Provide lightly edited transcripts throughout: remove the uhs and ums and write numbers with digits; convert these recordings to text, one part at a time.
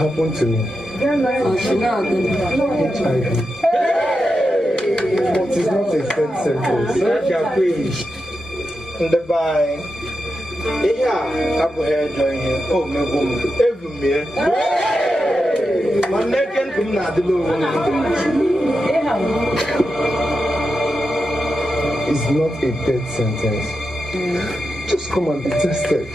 happened to me. HIV. But it's not a death sentence. The by Couple hair join him. Oh, my woman. Every mere. My neck and come not the It's not a death sentence. Just come and be tested.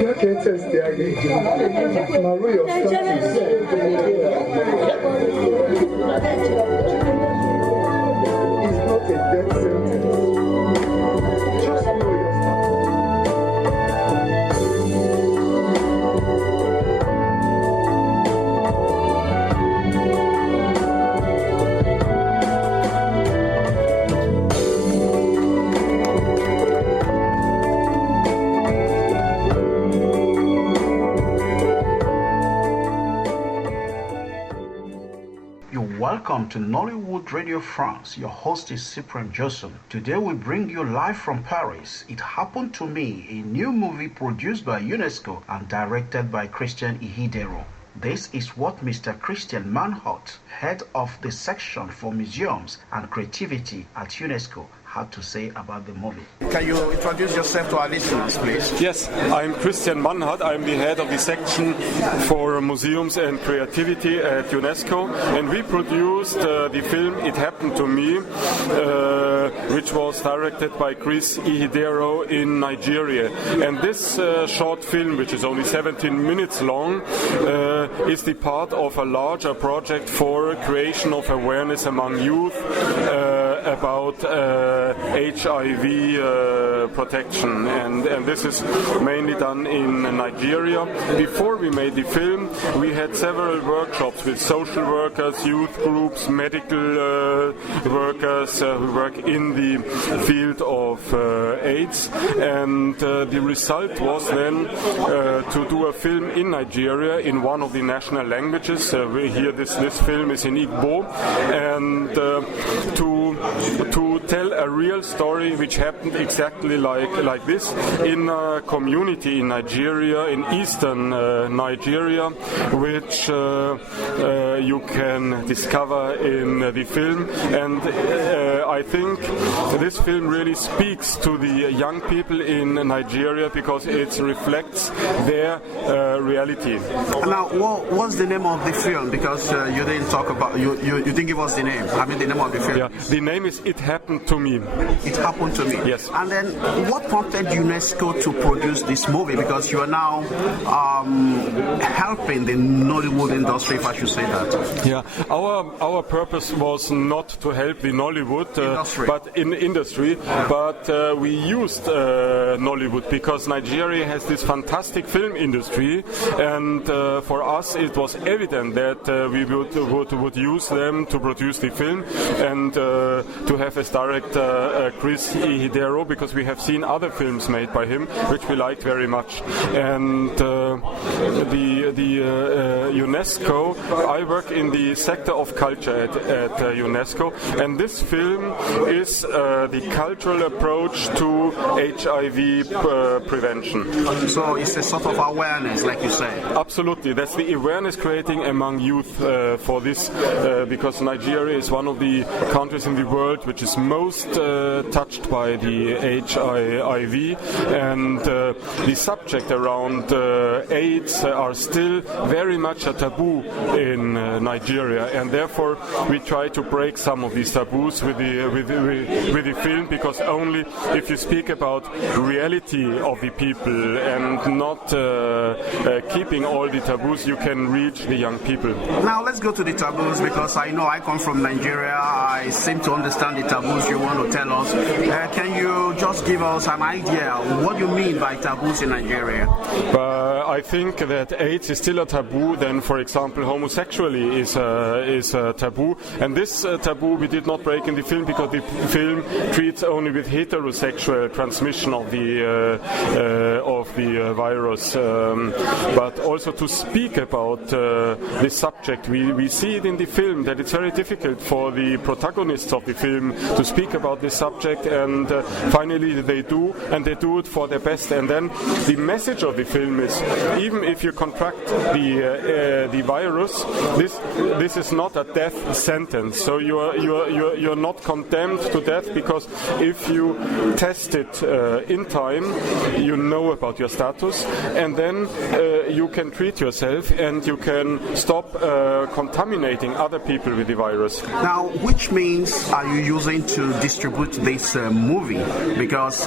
You can test the again. Maru your status. It's not a death sentence. Just know your Welcome to Nollywood Radio France. Your host is Spreaker. Today we bring you live from Paris. It Happened to Me, a new movie produced by Unesco and directed by Chris Ihidero. This is what Mr. Christian Manhut, head of the section for museums and creativity at UNESCO, had to say about the movie. Can you introduce yourself to our listeners, please? Yes, I'm Christian Manhut. I'm the head of the section for museums and creativity at UNESCO, and we produced the film It Happened to Me, which was directed by Chris Ihidero in Nigeria. And this short film, which is only 17 minutes long, is the part of a larger project for creation of awareness among youth about HIV protection, and this is mainly done in Nigeria. Before we made the film, we had several workshops with social workers, youth groups, medical workers who work in the field of AIDS, and the result was then to do a film in Nigeria in one of the national languages. Here this film is in Igbo, and to tell a real story which happened exactly like this in a community in Nigeria, in eastern Nigeria, which you can discover in the film. And I think this film really speaks to the young people in Nigeria because it reflects their reality. Now, what's the name of the film? Because you didn't talk about, you didn't give us the name. I mean, the name of the film. Yeah, the name is It Happened to Me. It Happened to Me. Yes. And then, what prompted UNESCO to produce this movie? Because you are now helping the Nollywood industry, if I should say that. Yeah, our purpose was not to help the Nollywood industry, but we used Nollywood because Nigeria has this fantastic film industry, and for us it was evident that we would use them to produce the film and to have as director Chris Ihidero, because we have seen other films made by him which we liked very much. And the UNESCO, I work in the sector of culture at UNESCO, and this film is the cultural approach to HIV prevention. So it's a sort of awareness, like you say. Absolutely, that's the awareness creating among youth for this, because Nigeria is one of the countries in the world which is most touched by the HIV, and the subject around AIDS are still very much a taboo in Nigeria, and therefore we try to break some of these taboos with the film, because only if you speak about reality of the people and not keeping all the taboos, you can reach the young people. Now let's go to the taboos, because I know I come from Nigeria. I seem to understand the taboos you want to tell us. Can you just give us an idea what you mean by taboos in Nigeria? I think that AIDS is still a taboo. Then, for example, homosexuality is a taboo, and this taboo we did not break in the film because the film treats only with heterosexual transmission of the virus. But also to speak about this subject, we see it in the film that it's very difficult for the protagonists of the film to speak about this subject, and finally they do, and they do it for their best. And then the message of the film is, even if you contract the virus, this is not a death sentence. So you're not condemned to death, because if you test it in time, you know about your status, and then you can treat yourself and you can stop contaminating other people with the virus. Now, which means are you using to distribute this movie? Because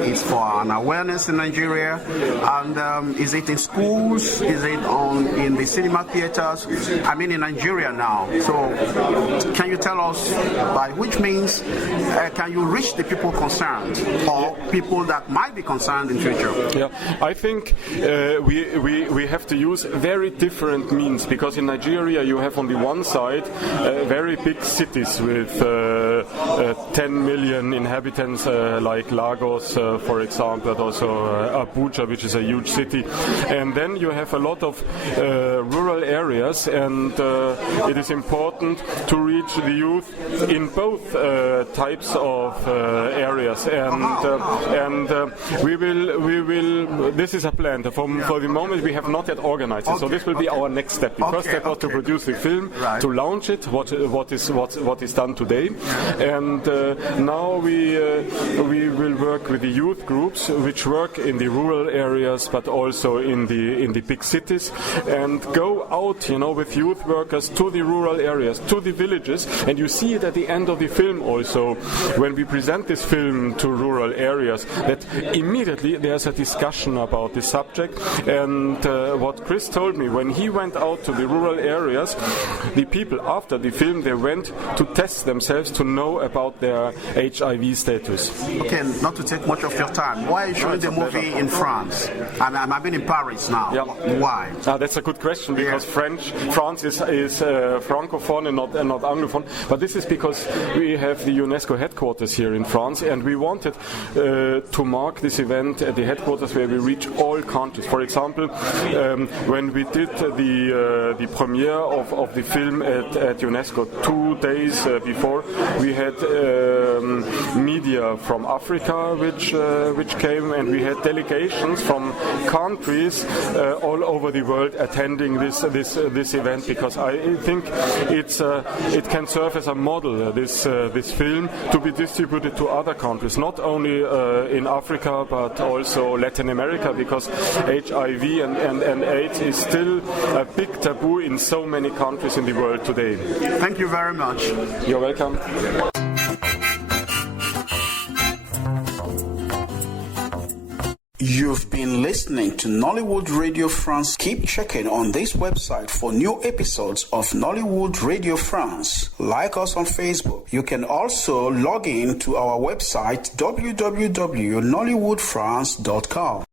it's for an awareness in Nigeria, and is it in schools? Is it in the cinema theaters? I mean, in Nigeria now. So, can you tell us by which means can you reach the people concerned, or people that might be concerned in future? Yeah, I think we have to use very different means, because in Nigeria you have on the one side very big cities with 10 million inhabitants, like Lagos, for example, but also Abuja, which is a huge city. And then you have a lot of rural areas, and it is important to reach the youth in both types of areas. And we will. This is a plan. For the moment, we have not yet organized it. So this will be our next step. The first step was to produce the film, to launch it. What is done today, and now we will work with the youth groups, which work in the rural areas, but also in the big cities, and go out, with youth workers to the rural areas, to the villages. And you see it at the end of the film also, when we present this film to rural areas, that immediately there's a discussion about the subject. And what Chris told me, when he went out to the rural areas, the people after the film, they went to test themselves to know about their HIV status. Okay, not to take much of your time, why are you showing the movie in France? I've been in Paris now. Yeah. Why? That's a good question, because France is francophone and not anglophone. But this is because we have the Unesco headquarters here in France, and we wanted to mark this event at the headquarters where we reach all countries. For example, when we did the premiere of the film at UNESCO 2 days before, we had media from Africa which came, and we had delegations from countries all over the world attending this event, because I think it can serve as a model, this film, to be distributed to other countries, not only in Africa but also Latin America, because HIV and AIDS is still a big taboo in so many countries in the world today. Thank you very much. You're welcome. You've been listening to Nollywood Radio France. Keep checking on this website for new episodes of Nollywood Radio France. Like us on Facebook. You can also log in to our website www.nollywoodfrance.com.